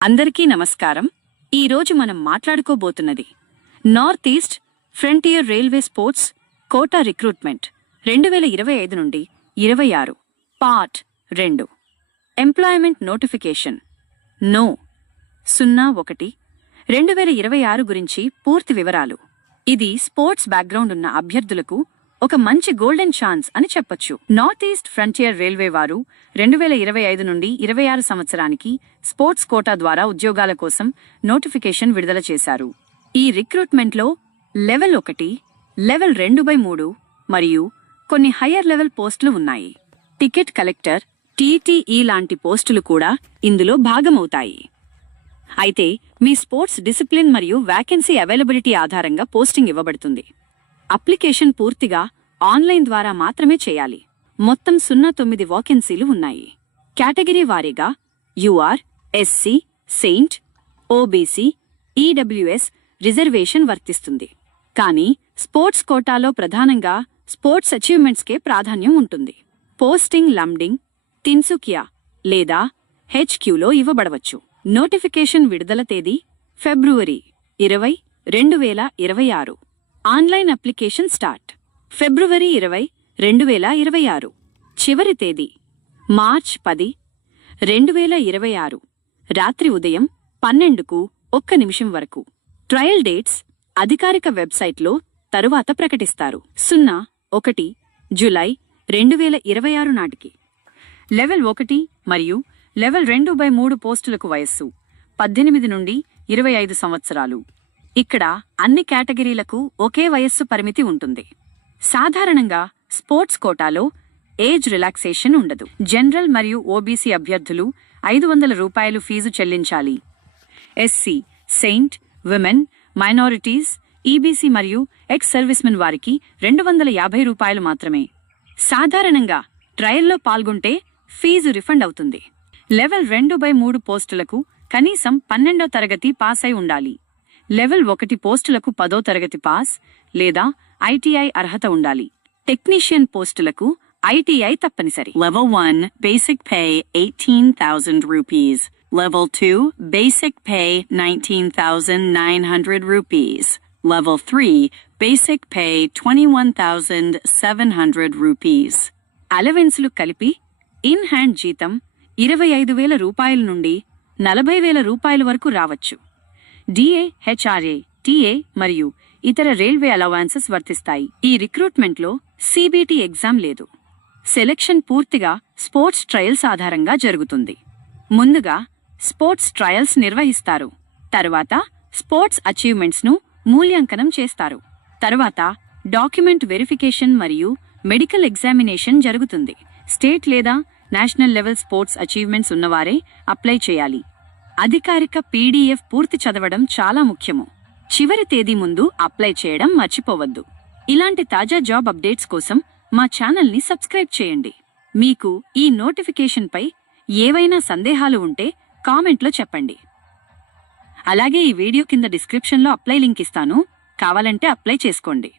అందరికీ నమస్కారం. ఈరోజు మనం మాట్లాడుకోబోతున్నది north east frontier railway sports quota recruitment 2025 నుండి 26 పార్ట్ 2 ఎంప్లాయ్మెంట్ నోటిఫికేషన్ నో 01/2026 గురించి పూర్తి వివరాలు. ఇది స్పోర్ట్స్ బ్యాక్గ్రౌండ్ ఉన్న అభ్యర్థులకు ఒక మంచి గోల్డెన్ ఛాన్స్ అని చెప్పొచ్చు. నార్త్ ఈస్ట్ ఫ్రంటియర్ రైల్వే వారు 2025 నుండి 26 సంవత్సరానికి స్పోర్ట్స్ కోటా ద్వారా ఉద్యోగాల కోసం నోటిఫికేషన్ విడుదల చేశారు. ఈ రిక్రూట్మెంట్లో లెవెల్ 1, లెవెల్ 2/3 మరియు కొన్ని హయ్యర్ లెవెల్ పోస్టులు ఉన్నాయి. టికెట్ కలెక్టర్, టీటీఈ లాంటి పోస్టులు కూడా ఇందులో భాగమవుతాయి. అయితే మీ స్పోర్ట్స్ డిసిప్లిన్ మరియు వ్యాకెన్సీ అవైలబిలిటీ ఆధారంగా పోస్టింగ్ ఇవ్వబడుతుంది. అప్లికేషన్ పూర్తిగా ఆన్లైన్ ద్వారా మాత్రమే చేయాలి. మొత్తం 09 వాకెన్సీలు ఉన్నాయి. కేటగిరీ వారీగా UR, SC, ST, OBC, EWS reservation వర్తిస్తుంది. కానీ స్పోర్ట్స్ కోటాలో ప్రధానంగా స్పోర్ట్స్ అచీవ్మెంట్స్కే ప్రాధాన్యం ఉంటుంది. పోస్టింగ్ లండింగ్, తిన్సుకియా లేదా హెచ్క్యూలో ఇవ్వబడవచ్చు. నోటిఫికేషన్ విడుదల తేదీ ఫిబ్రవరి 20, 2026. ఆన్లైన్ అప్లికేషన్ స్టార్ట్ ఫిబ్రవరి 20, 2026. చివరి తేదీ మార్చ్ 10, 2026 రాత్రి ఉదయం 12:01 వరకు. ట్రయల్ డేట్స్ అధికారిక వెబ్సైట్లో తరువాత ప్రకటిస్తారు. 01 జూలై 2026 నాటికి. లెవెల్ 1 మరియు లెవెల్ 2/3 పోస్టులకు వయస్సు 18 నుండి 25 సంవత్సరాలు. ఇక్కడ అన్ని కేటగిరీలకు ఒకే వయస్సు పరిమితి ఉంటుంది. సాధారణంగా స్పోర్ట్స్ కోటాలో ఏజ్ రిలాక్సేషన్ ఉండదు. జనరల్ మరియు ఓబీసీ అభ్యర్థులు ₹500 ఫీజు చెల్లించాలి. SC, Saint, women, minorities, EBC మరియు ఎక్స్ సర్వీస్మెన్ వారికి ₹250 మాత్రమే. సాధారణంగా ట్రయల్లో పాల్గొంటే ఫీజు రిఫండ్ అవుతుంది. లెవెల్ 2/3 పోస్టులకు కనీసం 12వ తరగతి పాస్ అయి ఉండాలి. లెవెల్ 1 పోస్టులకు 10వ తరగతి పాస్ లేదా ఐటీఐ అర్హత ఉండాలి. టెక్నీషియన్ పోస్టులకు ఐటీఐ తప్పనిసరి. Level 1 basic pay ₹18,000. Level 2 basic pay ₹19,900. Level 3 basic pay ₹21,700. అలవెన్స్లు కలిపి ఇన్ హ్యాండ్ జీతం ₹25,000 నుండి ₹40,000 వరకు రావచ్చు. డిఏ, హెచ్ఆర్ఏ, టీఏ మరియు ఇతర రైల్వే అలవాన్సెస్ వర్తిస్తాయి. ఈ రిక్రూట్మెంట్లో సిబిటి ఎగ్జామ్ లేదు. సెలెక్షన్ పూర్తిగా స్పోర్ట్స్ ట్రయల్స్ ఆధారంగా జరుగుతుంది. ముందుగా స్పోర్ట్స్ ట్రయల్స్ నిర్వహిస్తారు. తరువాత స్పోర్ట్స్ అచీవ్మెంట్స్ను మూల్యాంకనం చేస్తారు. తరువాత డాక్యుమెంట్ వెరిఫికేషన్ మరియు మెడికల్ ఎగ్జామినేషన్ జరుగుతుంది. స్టేట్ లేదా నేషనల్ లెవెల్ స్పోర్ట్స్ అచీవ్మెంట్స్ ఉన్నవారే అప్లై చేయాలి. అధికారిక పీడీఎఫ్ పూర్తి చదవడం చాలా ముఖ్యము. చివరి తేదీ ముందు అప్లై చేయడం మర్చిపోవద్దు. ఇలాంటి తాజా జాబ్ అప్డేట్స్ కోసం మా ఛానల్ని సబ్స్క్రైబ్ చేయండి. మీకు ఈ నోటిఫికేషన్పై ఏవైనా సందేహాలు ఉంటే కామెంట్లో చెప్పండి. అలాగే ఈ వీడియో కింద డిస్క్రిప్షన్లో అప్లై లింక్ ఇస్తాను, కావాలంటే అప్లై చేసుకోండి.